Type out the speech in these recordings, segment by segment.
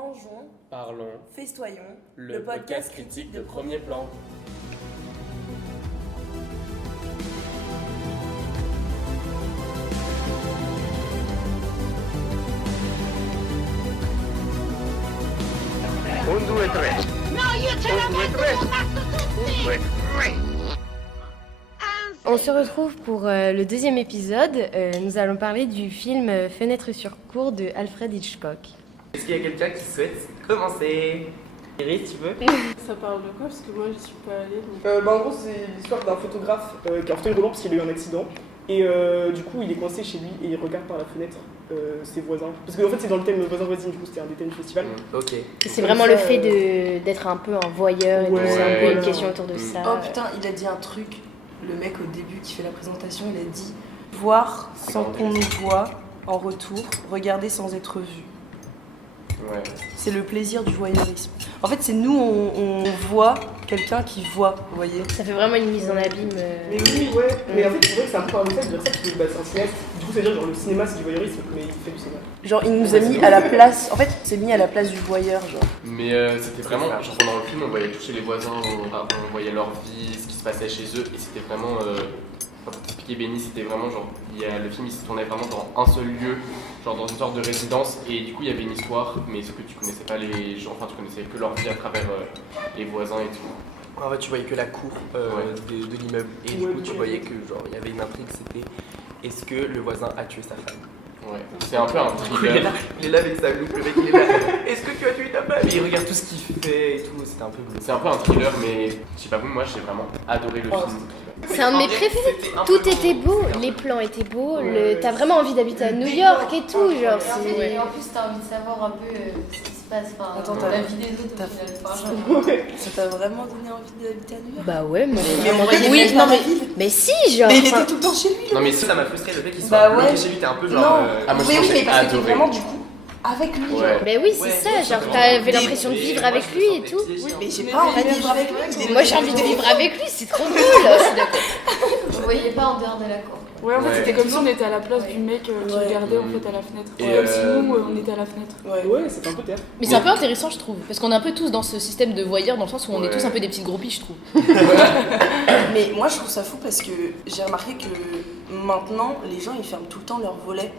Mangeons, Parlons, festoyons, le podcast critique de Premier Plan. Un, due, tre. No, io ce la metto On se retrouve pour le deuxième épisode. Nous allons parler du film Fenêtre sur cour de Alfred Hitchcock. Est-ce qu'il y a quelqu'un qui souhaite commencer? Iris, tu veux? Ça parle de quoi? Parce que moi, je suis pas allée. Donc... En gros, c'est l'histoire d'un photographe qui est en fauteuil roulant parce qu'il a eu un accident. Et du coup, il est coincé chez lui et il regarde par la fenêtre ses voisins. Parce qu'en fait, c'est dans le thème voisin-voisine, du coup, c'était un des thèmes du festival. Ok. C'est vraiment le fait d'être un peu un voyeur et tout, c'est un peu une question autour de ça. Oh putain, il a dit un truc, le mec au début qui fait la présentation, il a dit voir sans qu'on nous voit, en retour, regarder sans être vu. Ouais. C'est le plaisir du voyeurisme. En fait, c'est nous, on voit quelqu'un qui voit, vous voyez. Ça fait vraiment une mise en abîme. Mais oui, ouais. Mais en fait, c'est vrai que c'est un peu paradoxal de dire ça parce que c'est un cinéaste. Du coup, c'est-à-dire genre le cinéma, c'est du voyeurisme, mais il fait du cinéma. Genre, il nous a mis à la place. En fait, c'est mis à la place du voyeur, genre. Mais c'était vraiment, genre pendant le film, on voyait toucher les voisins, on voyait leur vie, ce qui se passait chez eux, et c'était vraiment, pour t'expliquer Benny, c'était vraiment genre, le film il se tournait vraiment dans un seul lieu, genre dans une sorte de résidence, et du coup il y avait une histoire, mais ce que tu connaissais pas les gens, enfin tu connaissais que leur vie à travers les voisins et tout. En fait, tu voyais que la cour de l'immeuble, et du coup tu voyais que genre il y avait une intrigue, c'était est-ce que le voisin a tué sa femme? Ouais, c'est un peu un thriller. Il est là avec sa loupe, le mec il est là. Est-ce que tu as tué ta femme? Et il regarde tout ce qu'il fait et tout, c'était un peu bleu. C'est un peu un thriller, mais je sais pas vous, moi j'ai vraiment adoré le film. C'est un de mes préférés. Tout était beau, les plans étaient beaux, t'as vraiment envie d'habiter à New York et tout, genre. Et en plus, t'as envie de savoir un peu ce qui se passe, enfin, Attends, la vie des autres au final. Enfin, genre... Ça t'a vraiment donné envie d'habiter à New York? Bah ouais, moi. Mais on voyait Oui, même pas la ville. mais si, genre. Mais il était tout le temps chez lui, Non mais Ça m'a frustré le fait qu'il soit Bah bloqué ouais. chez lui, t'es un peu genre. Non, Ah, moi, mais oui, j'ai mais parce que t'es adoré. vraiment du coup avec lui. Ouais. Genre. Mais oui, c'est Ouais, ça, ouais, genre c'est t'avais vraiment l'impression de débile. vivre Moi, avec je me lui et sentais tout. piégé, Mais hein. j'ai pas envie de vivre avec lui. Mais moi j'ai envie de vivre avec lui, c'est trop cool. Je suis d'accord. Vous voyez pas en dehors de la cour. Ouais, en fait, Ouais. c'était comme si on était à la place du mec qui Ouais. regardait en fait à la fenêtre. Et Comme si nous, on était à la fenêtre. Ouais, c'est un peu terre. Mais c'est un peu intéressant, je trouve, parce qu'on est un peu tous dans ce système de voyeurs, dans le sens où on est Ouais. tous un peu des petites groupies, je trouve. Mais moi je trouve ça fou parce que j'ai remarqué que maintenant les gens ils ferment tout le temps leurs volets.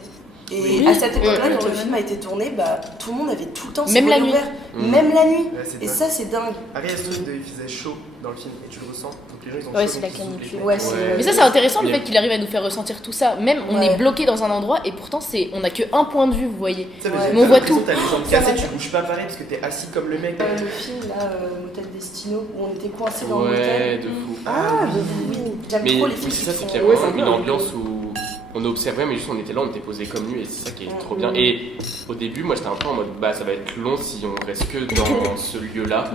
Et Oui. à cette époque-là, Ouais. quand le film a été tourné, bah tout le monde avait tout le temps ses Même la volets nuit. ouverts. Mhm. Même la nuit. Ouais, c'est Et dingue. ça c'est dingue. Après, il y a ce truc de il faisait chaud dans le film et tu le ressens. Donc les gens ils ont Ouais, chaud, c'est donc la ils ouvrent les canicule. fenêtres. Ouais, c'est Ouais. Mais ça, c'est intéressant le Mais- fait qu'il arrive à nous faire ressentir tout ça. Même on Ouais. est bloqué dans un endroit et pourtant on a que un point de vue, vous voyez. Tu sais, Ouais. mais on voit t'as l'impression tout. que t'as les jambes Ça cassées, va. tu bouges pas pareil parce que t'es assis comme le mec. Le film là, Motel Destino, où on était coincés dans le Ouais, motel. de fou. Ah, oui. J'aime Mais trop les oui, films c'est qui ça, c'est font- qu'il y a Ouais, vraiment c'est un une peu un ambiance où on observait, mais juste on était là, on était posé comme nu, et c'est ça qui est trop bien. Et au début, moi j'étais un peu en mode, bah ça va être long si on reste que dans ce lieu-là.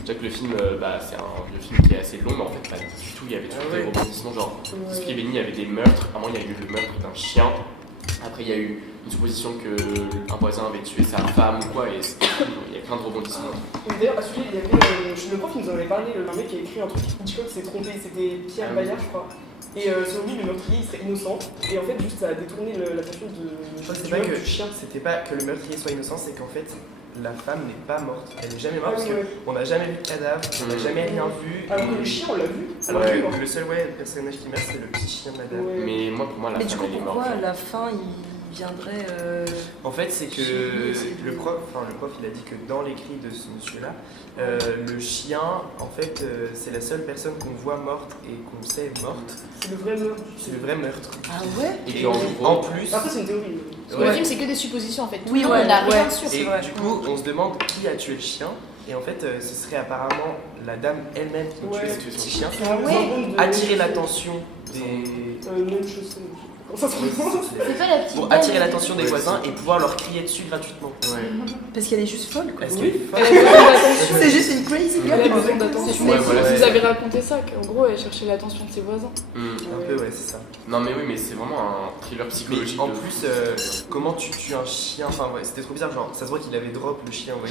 Déjà que le film, bah c'est un vieux film qui est assez long, mais en fait pas du tout, il y avait tout des rebondissements, genre, Skibeni, il y avait des meurtres, à un moment il y a eu le meurtre d'un chien, après il y a eu une supposition qu'un voisin avait tué sa femme ou quoi, et il y a plein de rebondissements. D'ailleurs, à ce sujet, il y avait, le prof, il nous en avait parlé, un mec qui a écrit un truc, Hitchcock s'est trompé, c'était Pierre Ah oui. Bayard, je crois. Et selon lui, le meurtrier, il serait innocent. Et en fait, juste, ça a détourné l'attention Je crois que c'est du pas meurtre que du chien. c'était pas que le meurtrier soit innocent, c'est qu'en fait la femme n'est pas morte. Elle n'est jamais morte Ah parce oui, ouais. qu'on n'a jamais vu de cadavre, on n'a jamais rien vu. Alors que et- le chien, on l'a vu. Alors Ouais. qu'il est mort. Le seul personnage qui meurt, c'est le petit chien de madame. Ouais. Mais moi, pour moi, la Mais du femme coup, elle est morte. pourquoi à la fin il viendrait. En fait, c'est que le prof, il a dit que dans l'écrit de ce monsieur-là, le chien, en fait, c'est la seule personne qu'on voit morte et qu'on sait morte. C'est le vrai meurtre. C'est le vrai meurtre. Ah ouais? Et Et puis en en gros, plus, Après, c'est une théorie. Parce que le film, c'est que des suppositions en fait. Oui, Tout, ouais, on n'a rien ouais. sûr. C'est et vrai. du coup, on se demande qui a tué le chien. Et en fait, ce serait apparemment la dame elle-même qui a tué Ouais. ce petit chien. Ah ouais? Attirer l'attention des. Même chose. Comment ça se prononce? C'est pas la petite. Pour dame attirer qui- l'attention des voisins et pouvoir leur crier dessus gratuitement. ouais. Parce qu'elle est juste folle quoi. Est-ce Oui. qu'elle est Elle folle a besoin d'attention. C'est juste une crazy Elle a girl. besoin d'attention. Ouais, voilà, Vous c'est ça. avez raconté ça, qu'en gros, elle cherchait l'attention de ses voisins. Mm. Un peu, ouais, c'est ça. Non, mais oui, mais c'est vraiment un thriller psychologique. Mais en de plus, fou. comment tu tues un chien? Enfin, ouais, c'était trop bizarre. Genre, ça se voit qu'il avait drop le chien, ouais.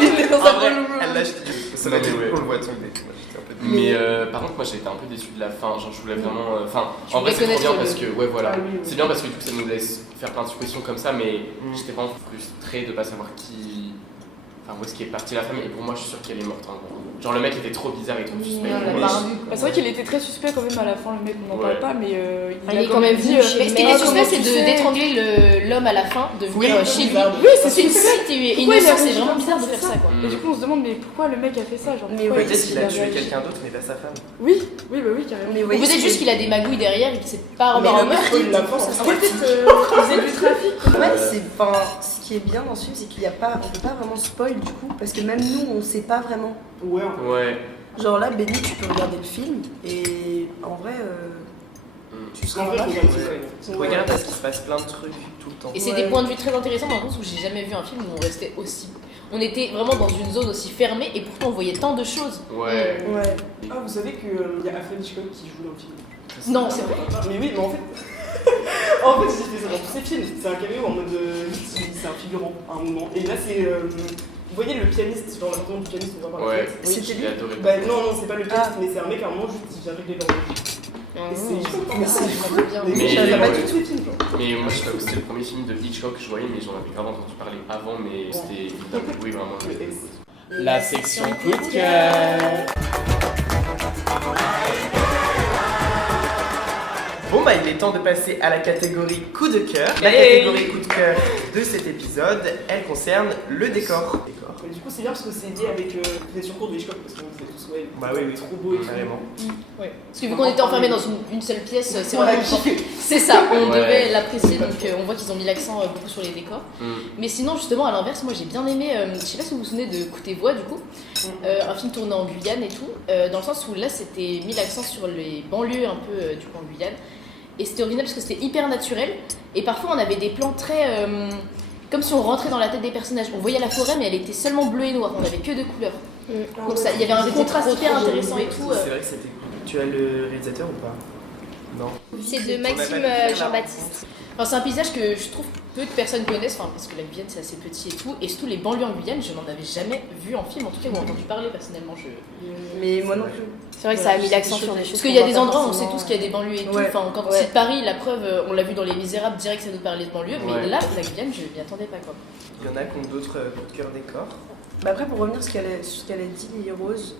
Il était dans un Après, bon elle l'a acheté. Ça Non, l'a mais dit, ouais. on le voit tomber. Moi, j'étais un peu Mais par contre, moi j'ai été un peu déçu de la fin. Genre, je voulais vraiment. Enfin, en vrai, voulais c'est trop bien connaître parce que. Ouais, voilà. Ah oui, oui. C'est bien parce que du coup, ça nous laisse faire plein de suppositions comme ça, mais Mm. j'étais vraiment frustré de pas savoir qui. Enfin, où est-ce qu'elle est partie la femme, et pour moi, je suis sûr qu'elle est morte en gros. Genre, le mec était trop bizarre et trop suspect. on l'a Mais- pas revu. Bah, c'est vrai qu'il était très suspect quand même à la fin, le mec, on n'en Ouais. parle pas, mais Ah, il a il est quand même dit. venu chez Mais ce qui Mais est suspect, comment c'est tu sais d'étrangler l'homme à la fin, de venir Oui, chez lui. oui, C'est une suite et Pourquoi il a innocent, c'est réagi vraiment comme bizarre de ça, faire c'est ça, ça. quoi. Et du coup, on se demande, mais pourquoi le mec a fait ça? Genre, Mais pourquoi ouais, Peut-être qu'il a tué réagi quelqu'un d'autre, mais pas sa femme. Oui, oui, carrément. Mais Ou voyez, peut-être c'est- juste qu'il a des magouilles derrière et qu'il sait pas Mais remettre le en meurtre. meurtre, La fin, ça En serait fait, Il faisait du trafic. Ouais, ce qui est bien dans ce film, c'est qu'il y a pas, on peut pas vraiment spoil du coup, parce que même nous, on sait pas vraiment. Ouais. Ouais. Genre là, Benny, tu peux regarder le film et en vrai, tu En seras vrai, pas. faut regarder le film, quand même. Regarde parce qu'il se passe plein de trucs tout le temps. Et c'est Ouais. des points de vue très intéressants dans le sens où j'ai jamais vu un film où on restait aussi. On était vraiment dans une zone aussi fermée et pourtant on voyait tant de choses. Ouais. Ouais. Ah, vous savez qu'il y a Alfred Hitchcock qui joue dans le film. Non, c'est vrai. Mais oui, mais en fait. En fait, j'ai fait ça dans tous ses films. C'est un caméo en mode. C'est un figurant à un moment. Et là, c'est. Vous voyez le pianiste, genre l'appartement du pianiste, on va parler. Ouais. C'était J'ai adoré. Bah non, c'est pas le pianiste, mais c'est un mec à un moment juste qui vient régler l'horloge. Et c'est Mais c'est fou. Mais Mais- je savais pas ouais. du tout les films, genre. Mais moi, je sais pas, c'était le premier film de Hitchcock que je voyais, mais j'en avais grave entendu parler avant, mais c'était évidemment. Oui, vraiment. La section coup de cœur. Bon bah il est temps de passer à la catégorie coup de cœur. La catégorie coup de cœur de cet épisode, elle concerne le décor. Mais du coup, c'est bien parce que c'est lié avec les surcours de Hitchcock, parce qu'on disait tous, ouais, Bah oui, trop beau et tout. carrément. Parce que vu qu'on était enfermés dans une seule pièce, c'est On a vraiment kiffé. c'est ça, on Ouais. devait l'apprécier, donc on voit qu'ils ont mis l'accent beaucoup sur les décors. Mais sinon, justement, à l'inverse, moi j'ai bien aimé, je sais pas si vous vous souvenez de Côté Voix du coup, un film tourné en Guyane et tout, dans le sens où là c'était mis l'accent sur les banlieues un peu du coup en Guyane. Et c'était original parce que c'était hyper naturel, et parfois on avait des plans très. Comme si on rentrait dans la tête des personnages. On voyait la forêt, mais elle était seulement bleue et noire, on avait que deux couleurs. Donc ça, il y avait un C'était contraste trop, hyper trop intéressant et tout. C'est vrai que c'était cool. Tu as le réalisateur ou pas? Non. C'est de On a pas Maxime pu faire la Jean-Baptiste. Enfin, c'est un paysage que je trouve peu de personnes connaissent, enfin, parce que la Guyane c'est assez petit et tout, et surtout les banlieues en Guyane, je n'en avais jamais vu en film, en tout cas, ou entendu parler personnellement. Mais moi non plus. C'est vrai que ça a mis l'accent sur des choses. Parce qu'il y a des endroits où on sait tous qu'il y a des banlieues et tout, Ouais. enfin, quand on Ouais. cite Paris, la preuve, on l'a vu dans Les Misérables, direct ça nous parlait de banlieue, mais Ouais. là, la Guyane, je m'y attendais pas quoi. Il y en a qui ont d'autres coups de cœur décor. Bah après, pour revenir sur ce qu'elle a dit, Lily Rose,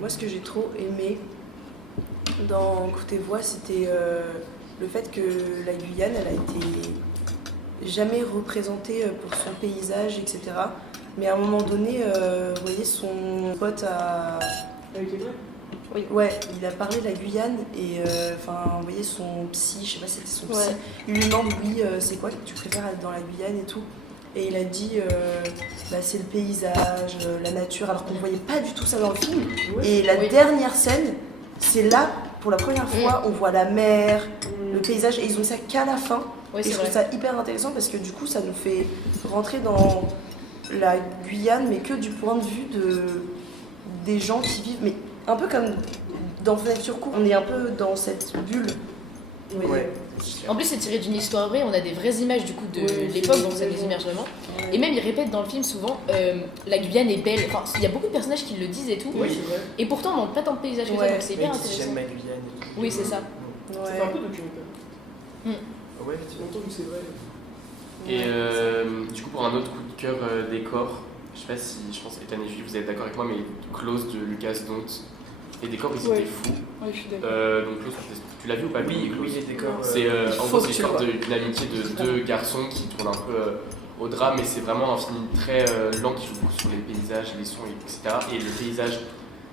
moi ce que j'ai trop aimé dans Côté Voix, c'était le fait que la Guyane, elle a été jamais représentée pour son paysage, etc. Mais à un moment donné, vous voyez, son pote a. Avec les vrais. Oui, ouais, il a parlé de la Guyane et enfin, vous voyez, son psy, je sais pas si c'était son psy, Ouais. il lui demande, oui, c'est quoi que tu préfères être dans la Guyane et tout. Et il a dit, bah, c'est le paysage, la nature, alors qu'on ne voyait pas du tout ça dans le film. Et la Oui. dernière scène, c'est là, pour la première fois, on voit la mer, le paysage, et ils ont ça qu'à la fin. Oui, Et c'est je trouve vrai. ça hyper intéressant parce que du coup, ça nous fait rentrer dans la Guyane, mais que du point de vue des gens qui vivent. Mais un peu comme dans Fenêtre sur cour, on est un peu dans cette bulle. Vous voyez. Ouais. En plus, c'est tiré d'une histoire vraie, on a des vraies images du coup de Oui, l'époque, c'est donc ça vraiment- nous immerge vraiment. Et même, ils répètent dans le film souvent, la Guyane est belle. Enfin, il y a beaucoup de personnages qui le disent et tout. Oui, c'est vrai. Et pourtant, on manque pas tant de paysages que ça, Ouais. donc c'est hyper Mais qui intéressant. j'aime ma Guyane et tout. Oui, c'est ça. Ça Ouais. fait un peu documentaire. Ouais, Ça fait longtemps que c'est vrai. Et du coup, pour un autre coup de cœur décor, je sais pas si, je pense, Ethan et Julie, vous êtes d'accord avec moi, mais Close de Lucas Dont, les décors ils Ouais. étaient fous. Ouais, je suis d'accord. Donc Close, tu l'as vu ou pas? Oui, Close oui, les décors. C'est en faut gros, que c'est tu le l'histoire d'une amitié de deux garçons qui tournent un peu au drame, mais c'est vraiment un film très lent qui joue beaucoup sur les paysages, les sons, etc. Et le paysage,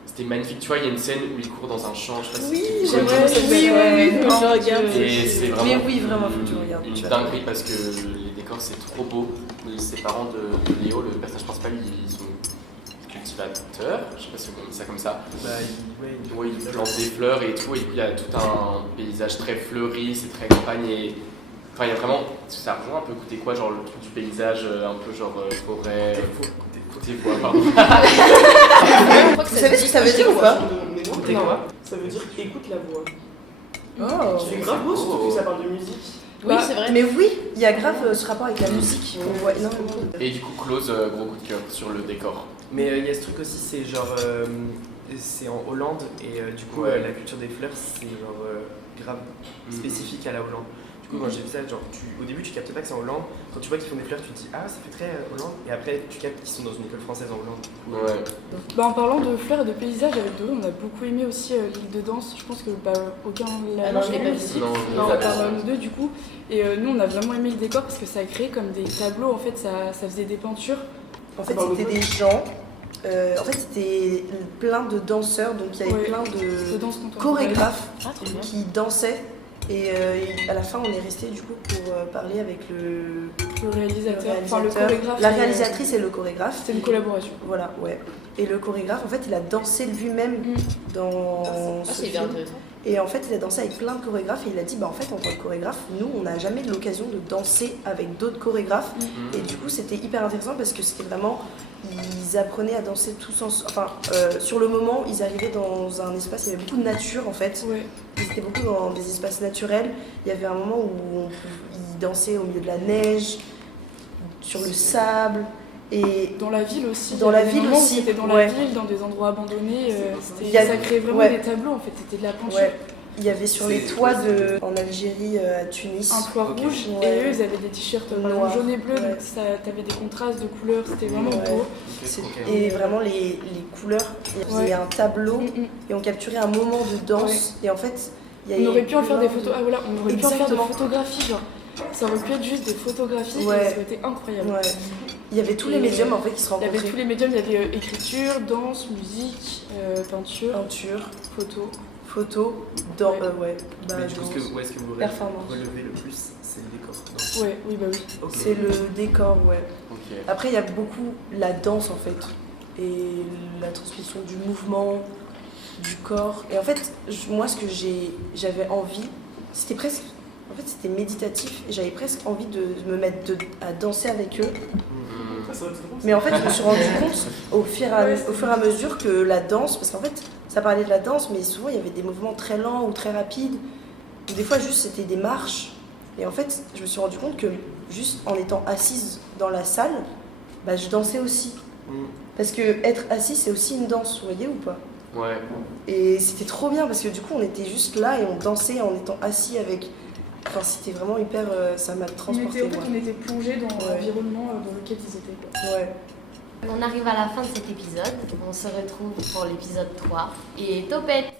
c'était magnifique. Tu vois, il y a une scène où il court dans un champ, je sais pas si Oui, tu j'aimerais. connais. Je regarde. Et c'est vraiment Mais oui, vraiment, faut que tu regardes. une dinguerie parce que les décors c'est trop beau. Ses parents de Léo, le personnage principal, ils sont cultivateurs, je sais pas si on dit ça comme ça. Bah, ouais, Ouais, ils plantent des fleurs et tout, et puis il y a tout un paysage très fleuri, c'est très campagne et. Enfin, il y a vraiment. Ça rejoint un peu côté quoi, genre le truc du paysage, un peu genre forêt. Côté quoi, pardon. Je crois que Vous savez ce que ça veut dire ou pas? Écoutez Non. quoi? Ça veut dire écoute la voix. Oh. C'est grave beau, surtout que ça parle de musique. Oui, Bah, c'est vrai. Mais oui, il y a grave ce rapport avec la musique. On voit énormément. Et du coup, Close, gros coup de cœur sur le décor. Mais il y a ce truc aussi, c'est genre. C'est en Hollande et du coup, Ouais. la culture des fleurs, c'est genre grave spécifique à la Hollande. Du coup, quand j'ai vu ça, genre, au début, tu captes pas que c'est en Hollande. Quand tu vois qu'ils font des fleurs, tu te dis ah, ça fait très Hollande. Et après, tu captes qu'ils sont dans une école française en Hollande. Ouais. Bah, en parlant de fleurs et de paysages avec Doro, on a beaucoup aimé aussi l'île de danse. Je pense que aucun l'a Ah non, je l'ai pas vu. aussi. Non, Non, je à l'ai pas part vu. nous deux du coup. Et nous on a vraiment aimé le décor parce que ça a créé comme des tableaux, en fait ça faisait des peintures. En fait, c'était des gens. En fait, c'était plein de danseurs, donc il y avait Ouais. plein De de danse contemporaine. chorégraphes Ah, trop bien. qui dansaient. Et à la fin, on est resté du coup pour parler avec le Le réalisateur, enfin le réalisateur. chorégraphe. La réalisatrice et le chorégraphe. C'est une collaboration. Voilà, ouais. Et le chorégraphe, en fait, il a dansé lui-même dans Ah, ce c'est hyper film. intéressant. Et en fait, il a dansé avec plein de chorégraphes et il a dit, bah en fait, en tant que chorégraphe, nous, on n'a jamais eu l'occasion de danser avec d'autres chorégraphes. Et du coup, c'était hyper intéressant parce que c'était vraiment, ils apprenaient à danser tous ensemble. Enfin, sur le moment, ils arrivaient dans un espace, il y avait beaucoup de nature en fait. Ouais. Ils étaient beaucoup dans des espaces naturels. Il y avait un moment où ils dansaient au milieu de la neige, sur le sable. Et Dans la ville aussi. Dans il y la avait des ville moments où aussi, c'était dans ouais. la ville, dans des endroits abandonnés. Il y a- Ça créait vraiment ouais. des tableaux en fait, c'était de la peinture. ouais, il y avait sur les C'est- toits en Algérie, à Tunis. Un toit Ok. rouge Ouais. et eux ils avaient des t-shirts par exemple, Noirs. jaune et bleu, Ouais. donc t'avais des contrastes de couleurs, c'était vraiment Ouais. beau. Et vraiment les couleurs, il y avait Ouais. un tableau Mm. et on capturait un moment de danse. Et en fait, il y On a aurait pu en faire plein des photos. de- Ah voilà, on aurait pu en faire des Exactement. photographies genre. Ça aurait pu être juste des photographies Ouais. et ça aurait été incroyable. Ouais. Il y avait tous les Et, médiums en fait qui se Il y avait rencontraient. tous les médiums, il y avait écriture, danse, musique, peinture, Peinture, photo. photo, ouais. Bah, Mais du coup, danse. où est-ce que vous Performance. relevez le plus? C'est le décor. Non. Ouais, oui bah oui. Ok. C'est le décor, ouais. Ok. Après, il y a beaucoup la danse en fait et la transmission du mouvement, du corps. Et en fait, moi, ce que j'avais envie, c'était presque. En fait, c'était méditatif et j'avais presque envie de me mettre à danser avec eux. Mm. Ah, ça va être drôle. Mais en fait, je me suis rendu compte au fur et à mesure que la danse, parce qu'en fait, ça parlait de la danse, mais souvent il y avait des mouvements très lents ou très rapides. Ou des fois, juste c'était des marches. Et en fait, je me suis rendu compte que juste en étant assise dans la salle, bah, je dansais aussi. Mm. Parce que être assis, c'est aussi une danse, vous voyez ou pas? Ouais. Et c'était trop bien parce que du coup, on était juste là et on dansait en étant assis avec. Enfin, c'était vraiment hyper. Ça m'a transporté. moi. On était plongé dans Ouais. l'environnement dans lequel ils étaient. Quoi. Ouais. On arrive à la fin de cet épisode. On se retrouve pour l'épisode 3. Et topette!